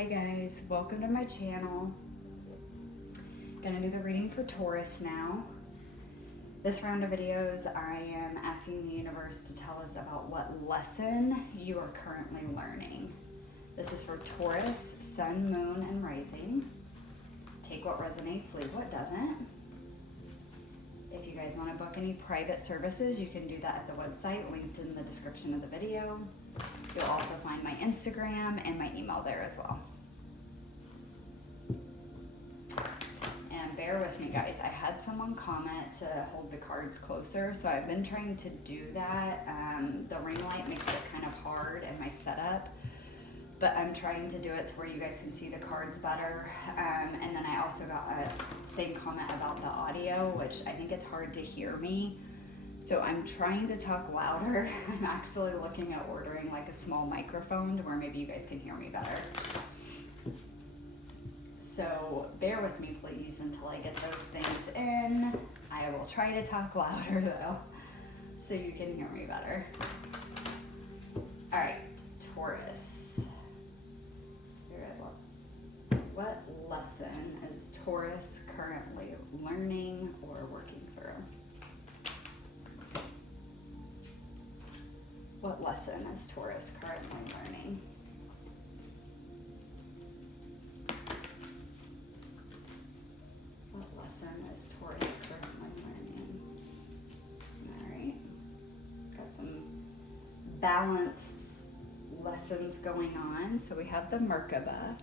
Hi guys, welcome to my channel. Gonna do the reading for Taurus now. This round of videos, I am asking the universe to tell us about what lesson you are currently learning. This is for Taurus, Sun, Moon, and Rising. Take what resonates, leave what doesn't. If you guys want to book any private services, you can do that at the website linked in the description of the video. You'll also find my Instagram and my email there as well. And bear with me guys, I had someone comment to hold the cards closer, so I've been trying to do that. The ring light makes it kind of hard in my setup, but I'm trying to do it to where you guys can see the cards better. And then I also got a same comment about the audio, which I think it's hard to hear me. So I'm trying to talk louder. I'm actually looking at ordering like a small microphone to where maybe you guys can hear me better. So bear with me please until I get those things in. I will try to talk louder though, so you can hear me better. All right, Taurus. Spirit, what lesson is Taurus currently learning or working through? What lesson is Taurus currently learning? What lesson is Taurus currently learning? All right. Got some balance lessons going on. So we have the Merkaba.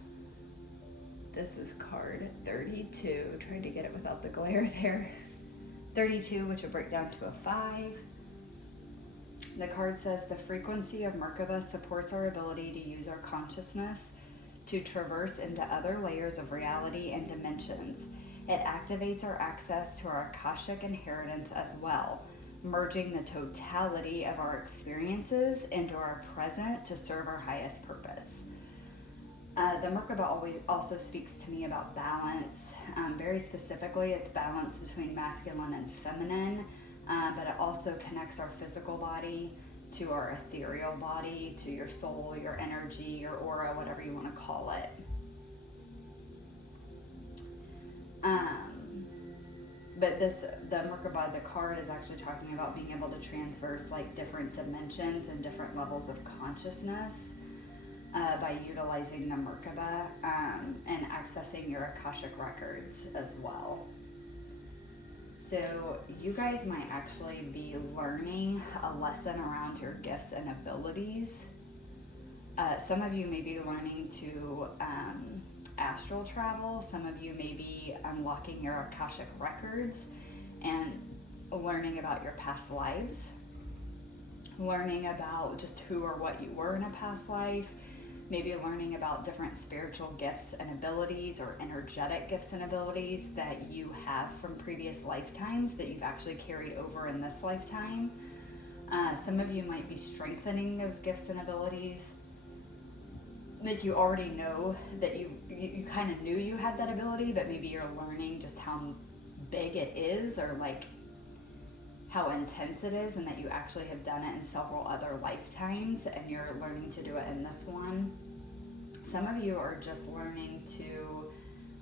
This is card 32. Trying to get it without the glare there. 32, which will break down to a 5. The card says the frequency of Merkaba supports our ability to use our consciousness to traverse into other layers of reality and dimensions. It activates our access to our Akashic inheritance as well, merging the totality of our experiences into our present to serve our highest purpose. The Merkaba also speaks to me about balance. Very specifically, it's balance between masculine and feminine. But it also connects our physical body to our ethereal body, to your soul, your energy, your aura, whatever you want to call it. But the Merkaba, the card, is actually talking about being able to transverse like different dimensions and different levels of consciousness by utilizing the Merkaba and accessing your Akashic records as well. So you guys might actually be learning a lesson around your gifts and abilities. Some of you may be learning to astral travel. Some of you may be unlocking your Akashic records and learning about your past lives. Learning about just who or what you were in a past life. Maybe learning about different spiritual gifts and abilities or energetic gifts and abilities that you have from previous lifetimes that you've actually carried over in this lifetime. Some of you might be strengthening those gifts and abilities. Like you already know that you kind of knew you had that ability, but maybe you're learning just how big it is or like how intense it is, and that you actually have done it in several other lifetimes and you're learning to do it in this one. Some of you are just learning to,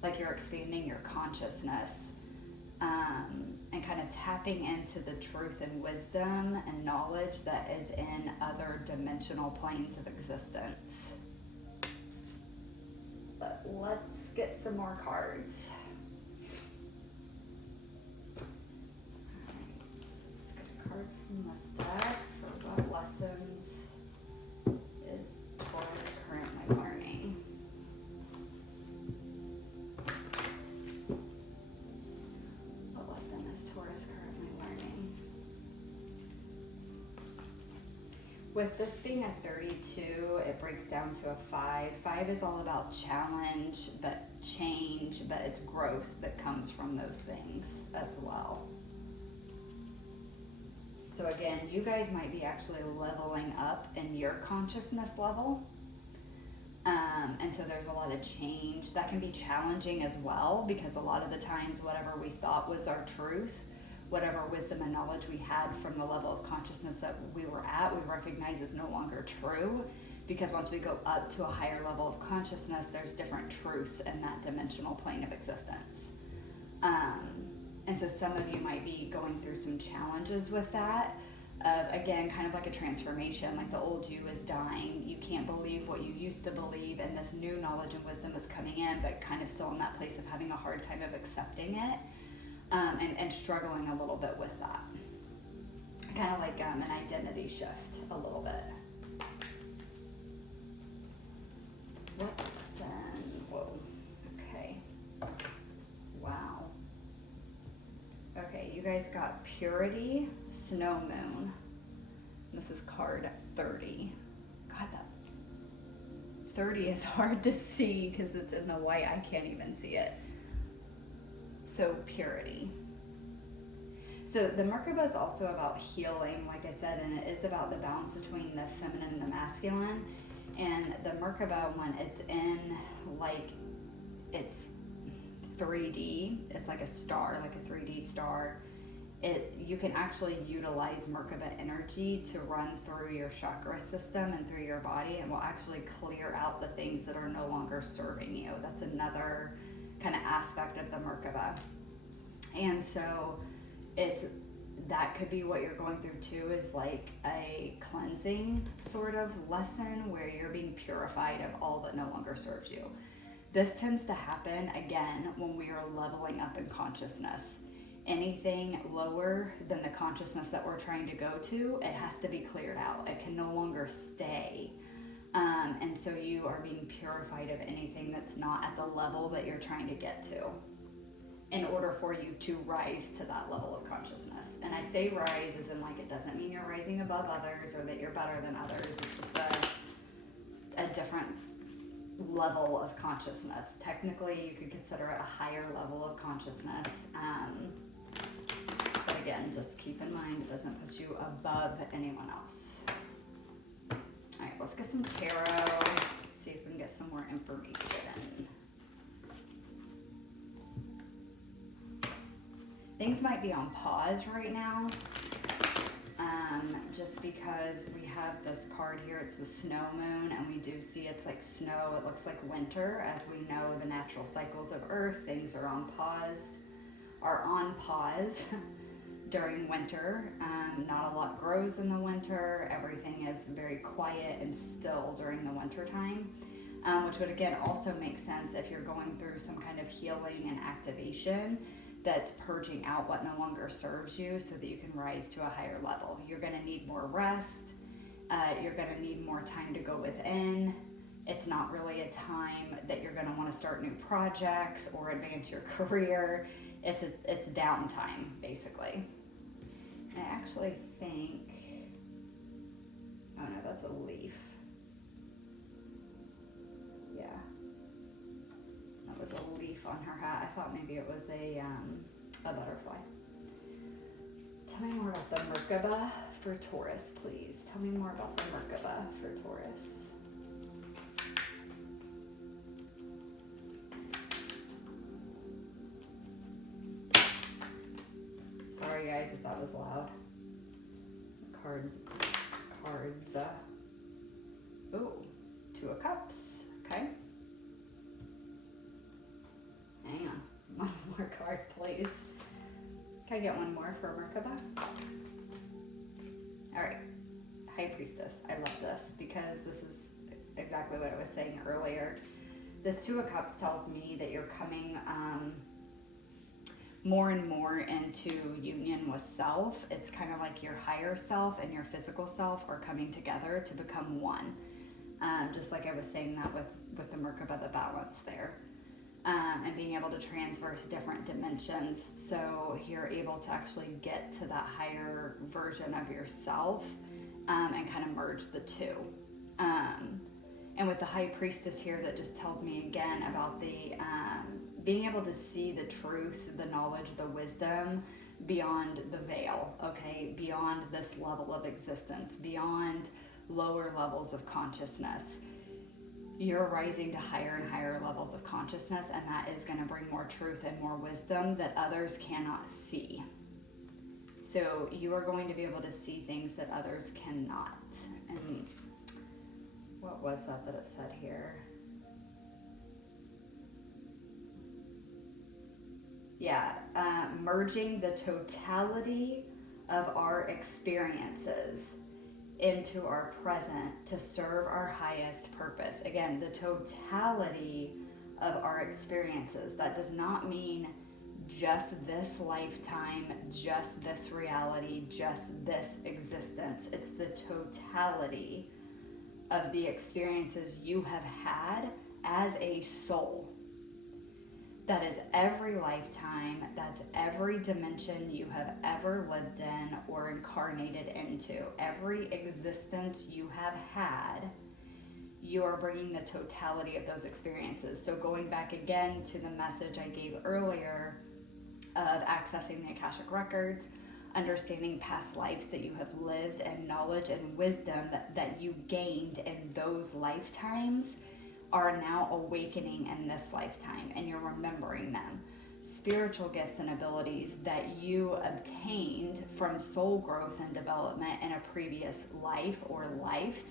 like you're expanding your consciousness and kind of tapping into the truth and wisdom and knowledge that is in other dimensional planes of existence. But let's get some more cards. Card from this deck for what lessons is Taurus currently learning. What lesson is Taurus currently learning? With this being a 32, it breaks down to a 5. 5 is all about challenge, but change, but it's growth that comes from those things as well. So again, you guys might be actually leveling up in your consciousness level. And so there's a lot of change. That can be challenging as well, because a lot of the times whatever we thought was our truth, whatever wisdom and knowledge we had from the level of consciousness that we were at, we recognize is no longer true. because once we go up to a higher level of consciousness, there's different truths in that dimensional plane of existence. And so some of you might be going through some challenges with that. Again, kind of like a transformation, like the old you is dying. You can't believe what you used to believe, and this new knowledge and wisdom is coming in, but kind of still in that place of having a hard time of accepting it, and struggling a little bit with that. Kind of like an identity shift a little bit. What lesson? Whoa. Okay. Wow. Okay, you guys got Purity, Snow Moon. This is card 30. God, that 30 is hard to see because it's in the white. I can't even see it. So Purity. So the Merkaba is also about healing, like I said, and it is about the balance between the feminine and the masculine. And the Merkaba one, it's in like, it's 3D. It's like a star, like a 3D star. You can actually utilize Merkaba energy to run through your chakra system and through your body, and will actually clear out the things that are no longer serving you. That's another kind of aspect of the Merkaba. And so that could be what you're going through too, is like a cleansing sort of lesson where you're being purified of all that no longer serves you. This tends to happen, again, when we are leveling up in consciousness. Anything lower than the consciousness that we're trying to go to, it has to be cleared out. It can no longer stay. And so you are being purified of anything that's not at the level that you're trying to get to, in order for you to rise to that level of consciousness. And I say rise as in, like, it doesn't mean you're rising above others or that you're better than others. It's just a different level of consciousness. Technically, you could consider it a higher level of consciousness. But again, just keep in mind it doesn't put you above anyone else. All right, let's get some tarot. See if we can get some more information. Things might be on pause right now, just because we have this card here. It's the snow moon, and we do see it's like snow. It looks like winter. As we know, the natural cycles of Earth, things are on pause during winter. Not a lot grows in the winter. Everything is very quiet and still during the winter time, which would again also make sense if you're going through some kind of healing and activation that's purging out what no longer serves you so that you can rise to a higher level. You're gonna need more rest. You're gonna need more time to go within. It's not really a time that you're gonna wanna start new projects or advance your career. It's downtime, basically. I actually think, oh no, that's a leaf. Yeah. That was a leaf on her hat. I thought maybe it was a butterfly. Tell me more about the Merkaba for Taurus, please. Tell me more about the Merkaba for Taurus. Sorry guys if that was loud. Cards. Ooh, Two of Cups. Okay. Hang on. One more card, please. Can I get one more for Merkaba? All right. High Priestess. I love this because this is exactly what I was saying earlier. This Two of Cups tells me that you're coming more and more into union with self. It's kind of like your higher self and your physical self are coming together to become one. Just like I was saying that with the Merkaba, the balance there. And being able to transverse different dimensions, so you're able to actually get to that higher version of yourself, and kind of merge the two. And with the High Priestess here, that just tells me again about the being able to see the truth, the knowledge, the wisdom beyond the veil, okay? Beyond this level of existence, beyond lower levels of consciousness. You're rising to higher and higher levels of consciousness, and that is going to bring more truth and more wisdom that others cannot see. So you are going to be able to see things that others cannot. And what was that it said here? Yeah, merging the totality of our experiences into our present to serve our highest purpose. Again, the totality of our experiences. That does not mean just this lifetime, just this reality, just this existence. It's the totality of the experiences you have had as a soul. That is every lifetime, that's every dimension you have ever lived in or incarnated into. Every existence you have had, you are bringing the totality of those experiences. So going back again to the message I gave earlier of accessing the Akashic Records, understanding past lives that you have lived, and knowledge and wisdom that you gained in those lifetimes are now awakening in this lifetime, and you're remembering them. Spiritual gifts and abilities that you obtained from soul growth and development in a previous life or lives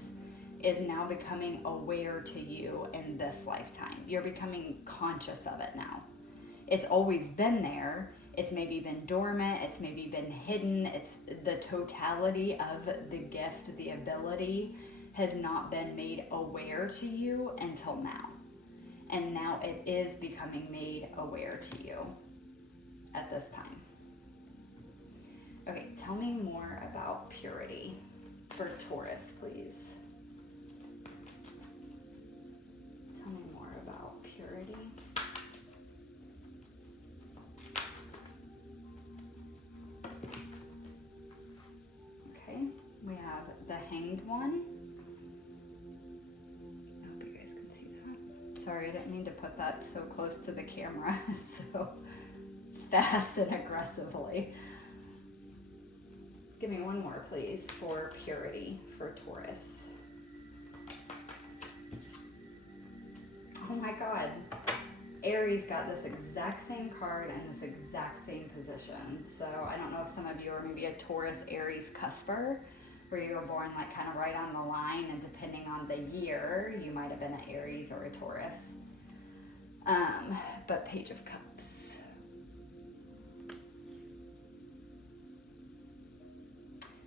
is now becoming aware to you in this lifetime. You're becoming conscious of it now. It's always been there. It's maybe been dormant. It's maybe been hidden. It's the totality of the gift, the ability has not been made aware to you until now. And now it is becoming made aware to you at this time. Okay, tell me more about purity for Taurus, please. Tell me more about purity. Okay, we have the Hanged One. Sorry, I didn't mean to put that so close to the camera, so fast and aggressively. Give me one more, please, for purity for Taurus. Oh my God. Aries got this exact same card in this exact same position. So I don't know if some of you are maybe a Taurus Aries cusper, where you were born like kind of right on the line, and depending on the year, you might have been an Aries or a Taurus. But Page of Cups.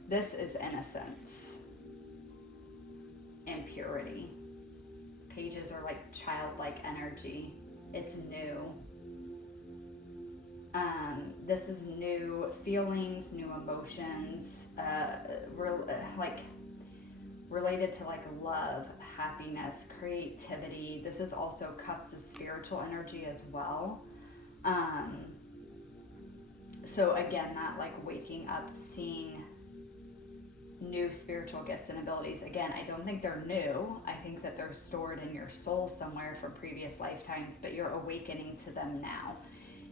This is innocence and purity. Pages are like childlike energy. It's new. This is new feelings, new emotions, related to like love, happiness, creativity. This is also Cups' spiritual energy as well. So again, that like waking up, seeing new spiritual gifts and abilities. Again, I don't think they're new. I think that they're stored in your soul somewhere from previous lifetimes, but you're awakening to them now.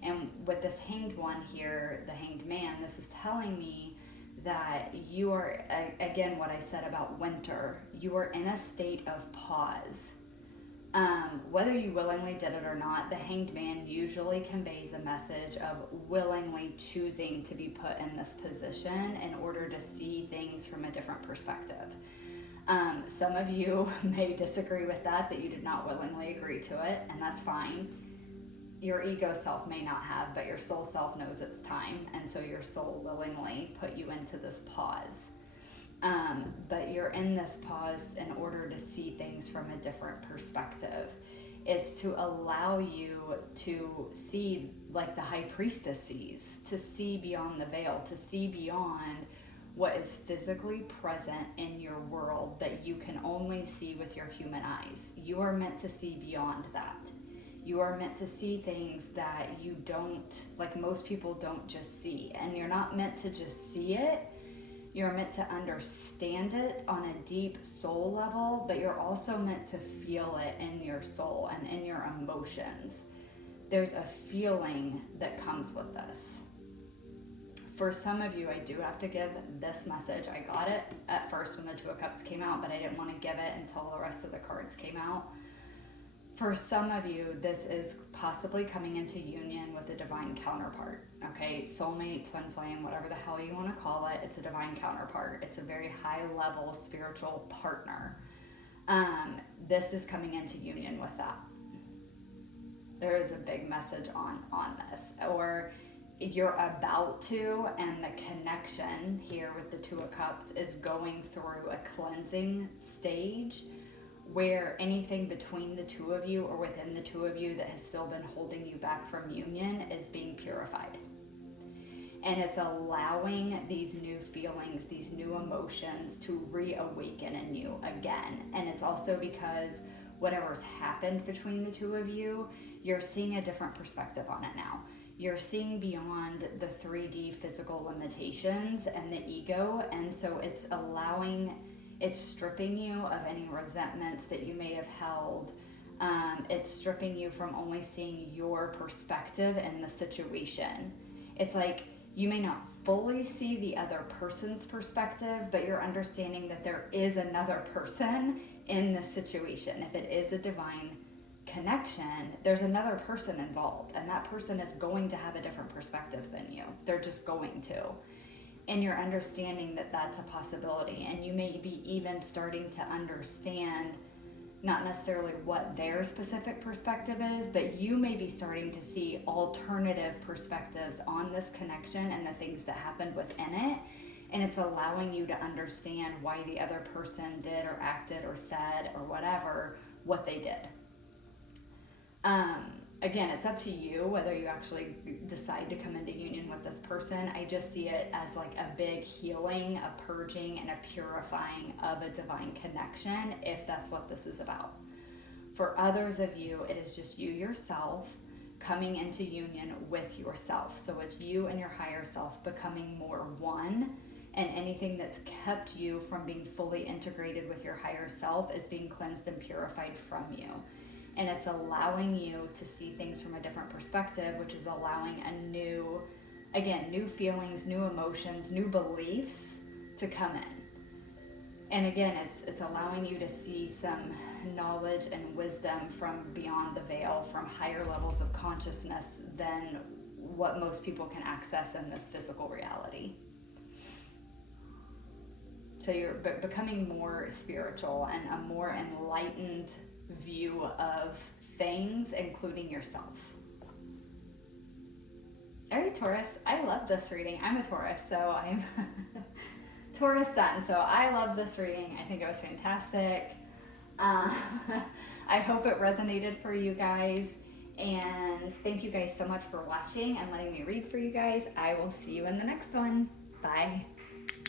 And with this Hanged One here, the Hanged Man, this is telling me that you are, again, what I said about winter, you are in a state of pause. Whether you willingly did it or not, the Hanged Man usually conveys a message of willingly choosing to be put in this position in order to see things from a different perspective. Some of you may disagree with that you did not willingly agree to it, and that's fine. Your ego self may not have, but your soul self knows it's time, and so your soul willingly put you into this pause. But you're in this pause in order to see things from a different perspective. It's to allow you to see like the High Priestess sees, to see beyond the veil, to see beyond what is physically present in your world that you can only see with your human eyes. You are meant to see beyond that. You are meant to see things that you don't, like most people don't just see. And you're not meant to just see it. You're meant to understand it on a deep soul level, but you're also meant to feel it in your soul and in your emotions. There's a feeling that comes with this. For some of you, I do have to give this message. I got it at first when the Two of Cups came out, but I didn't want to give it until the rest of the cards came out. For some of you, this is possibly coming into union with a divine counterpart, okay? Soulmate, twin flame, whatever the hell you want to call it, it's a divine counterpart. It's a very high level spiritual partner. This is coming into union with that. There is a big message on this, or you're about to, and the connection here with the Two of Cups is going through a cleansing stage where anything between the two of you or within the two of you that has still been holding you back from union is being purified. And it's allowing these new feelings, these new emotions to reawaken in you again. And it's also because whatever's happened between the two of you, you're seeing a different perspective on it now. You're seeing beyond the 3D physical limitations and the ego. And so it's stripping you of any resentments that you may have held. It's stripping you from only seeing your perspective in the situation. It's like, you may not fully see the other person's perspective, but you're understanding that there is another person in this situation. If it is a divine connection, there's another person involved, and that person is going to have a different perspective than you. They're just going to. And you're understanding that that's a possibility, and you may be even starting to understand not necessarily what their specific perspective is, but you may be starting to see alternative perspectives on this connection and the things that happened within it. And it's allowing you to understand why the other person did or acted or said or whatever, what they did. Again, it's up to you whether you actually decide to come into union with this person. I just see it as like a big healing, a purging, and a purifying of a divine connection, if that's what this is about. For others of you, it is just you yourself coming into union with yourself. So it's you and your higher self becoming more one, and anything that's kept you from being fully integrated with your higher self is being cleansed and purified from you. And it's allowing you to see things from a different perspective, which is allowing a new feelings, new emotions, new beliefs to come in. And again, it's allowing you to see some knowledge and wisdom from beyond the veil, from higher levels of consciousness than what most people can access in this physical reality. So you're becoming more spiritual and a more enlightened view of things, including yourself. All right, Taurus, I love this reading. I'm a Taurus, so I'm Taurus sun, so I love this reading. I think it was fantastic. I hope it resonated for you guys, and thank you guys so much for watching and letting me read for you guys. I will see you in the next one. Bye.